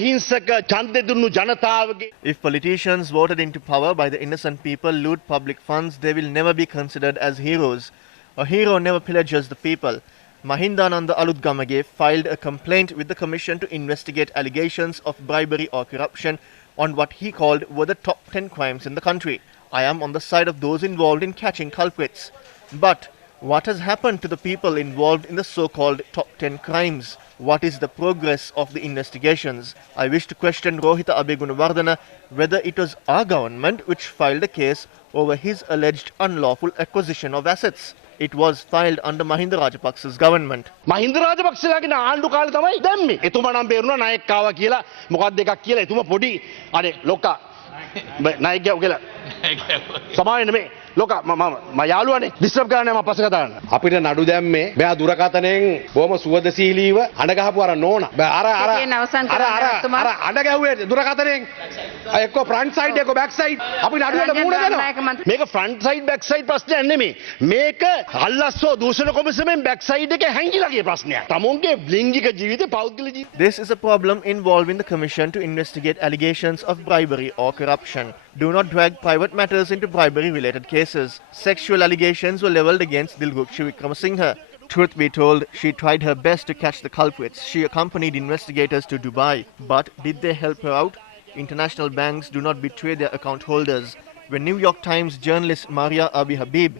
අහිංසක ඡන්දෙ දුන්නු ජනතාවගේ If politicians voted into power by the innocent people loot public funds, they will never be considered as heroes. A hero never pillages the people. Mahindananda Alutgamage filed a complaint with the commission to investigate allegations of bribery or corruption on what he called were the top 10 crimes in the country. I am on the side of those involved in catching culprits. But what has happened to the people involved in the so-called top 10 crimes? What is the progress of the investigations? I wish to question Rohita Abegunawardena whether it was our government which filed a case over his alleged unlawful acquisition of assets. It was filed under Mahinda Rajapaksa's government. Mahinda රාජපක්ෂලාගේ ආණ්ඩු කාලේ තමයි දැම්මේ. එතුමා නම් බේරුණා නායක ආවා කියලා මොකක්ද එකක් කියලා එතුමා පොඩි අනේ ලොක්කා නායක ගියා කියලා. සමාවෙන්න මේ ලොක්කා මම යාළුවානේ ඩිස්ටර්බ් කරන්නේ මම පස්සේ කතා කරන්න. අපිට නඩු දැම්මේ මෙයා දුරකථනයෙන් බොහොම සුවදශීලීව අඬ ගහපු අර නෝනා. අර අඬ ගැහුවේ දුරකථනයෙන් එක්ක ෆ්‍රන්ට් සයිඩ් එක්ක බෑක් සයිඩ් අපි නඩුවට මූණ දෙනවා. මේක ෆ්‍රන්ට් සයිඩ් බෑක් සයිඩ් ප්‍රශ්නයක් නෙමෙයි. මේක අල්ලස්සෝ දූෂණ කොමිසමෙන් බෑක් සයිඩ් එකේ හැංගිලා ගිය ප්‍රශ්නයක්. තමුන්ගේ ලිංගික ජීවිතේ පෞද්ගලික ජීවිතේ. This is a problem involving the commission to investigate allegations of bribery or corruption. Do not drag private matters into bribery-related cases. Sexual allegations were leveled against Dilrukshi Vikramasinghe. Truth be told, she tried her best to catch the culprits. She accompanied investigators to Dubai. But did they help her out? International banks do not betray their account holders. When New York Times journalist Maria Abi Habib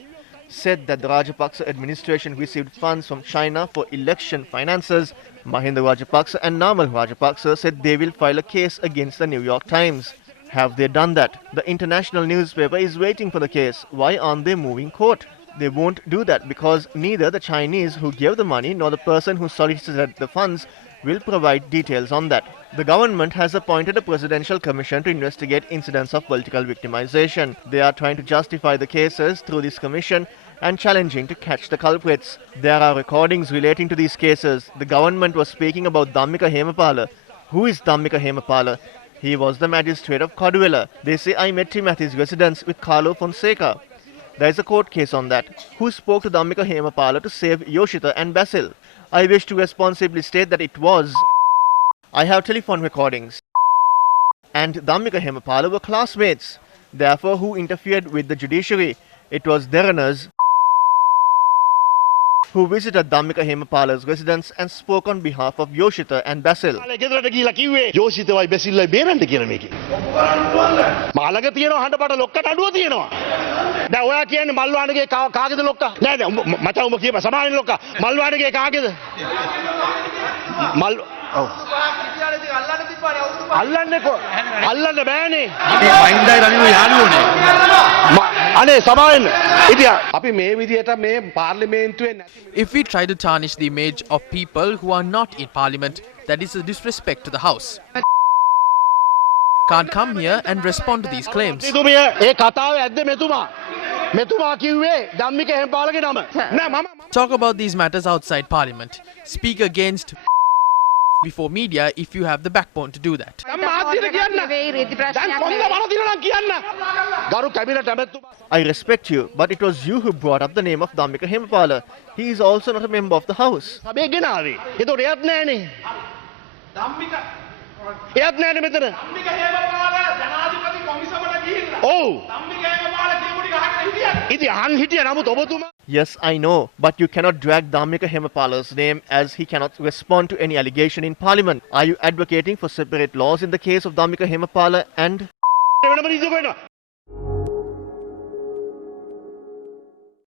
said that the Rajapaksa administration received funds from China for election finances, Mahinda Rajapaksa and Namal Rajapaksa said they will file a case against the New York Times. Have they done that? The international newspaper is waiting for the case. Why aren't they moving court? They won't do that because neither the Chinese who gave the money nor the person who solicited the funds will provide details on that. The government has appointed a presidential commission to investigate incidents of political victimization. They are trying to justify the cases through this commission and challenging to catch the culprits. There are recordings relating to these cases. The government was speaking about Dhammika Hemapala. Who is Dhammika Hemapala? He was the magistrate of Koduvela. They say I met him at his residence with Carlo Fonseca. There is a court case on that. Who spoke to Dhammika Hemapala to save Yoshita and Basil? I wish to responsibly state that it was. I have telephone recordings. And Dhammika Hemapala were classmates. Therefore, who interfered with the judiciary? It was Theranas who visited Dhammika Hemapala's residence and spoke on behalf of Yoshita and Basil. ගෙදරට ගිහිල්ලා කිව්වේ යෝෂිතවයි බැසිල්ලයි බේරන්න කියලා මේකේ. මාළඟ තියෙනවා හඬපට ලොක්කට අඩුව තියෙනවා. දැන් ඔයා කියන්නේ මල්වාණගේ කාගේද ලොක්කා? නෑ නෑ මට උඹ කියප සමාවෙන් ලොක්කා. මල්වාණගේ කාගේද? මල් ඔව්. අල්ලන්න බෑනේ. මහින්දයි රනිල් යාළුවෝනේ. අනේ සමාවෙන්. ඉතියා අපි මේ විදියට මේ පාර්ලිමේන්තුවේ If we try to tarnish the image of people who are not in parliament, that is a disrespect to the house. Can't come here and respond to these claims. මේ ඒ කතාවේ ඇද්ද මෙතුමා? මෙතුමා කිව්වේ ධම්මික හේම්පාලගේ නම. නෑ මම Talk about these matters outside parliament. Speak against before media if you have the backbone to do that. දැන් මාධ්‍යට කියන්න. දැන් කොන්ද වල දිනනවා කියන්න. ගරු cabinet ඇමතුමා I respect you, but it was you who brought up the name of Dhammika Hemapala. He is also not a member of the house. සබේ ගෙනාවේ. ඒතකොට එයත් නෑනේ. ධම්මික එයත් නෑනේ මෙතන. ධම්මික හේමපාල ජනාධිපති කොමිසමට ගිහිල්ලා. ඔව්. ධම්මික හේමපාල කියපු ටික අහන්න හිටියද? ඉතින් අහන්න හිටියා නමුත් ඔබතුමා Yes, I know, but you cannot drag Dhammika Hemapala's name as he cannot respond to any allegation in parliament. Are you advocating for separate laws in the case of Dhammika Hemapala and වෙනම නීතිය වෙනවා.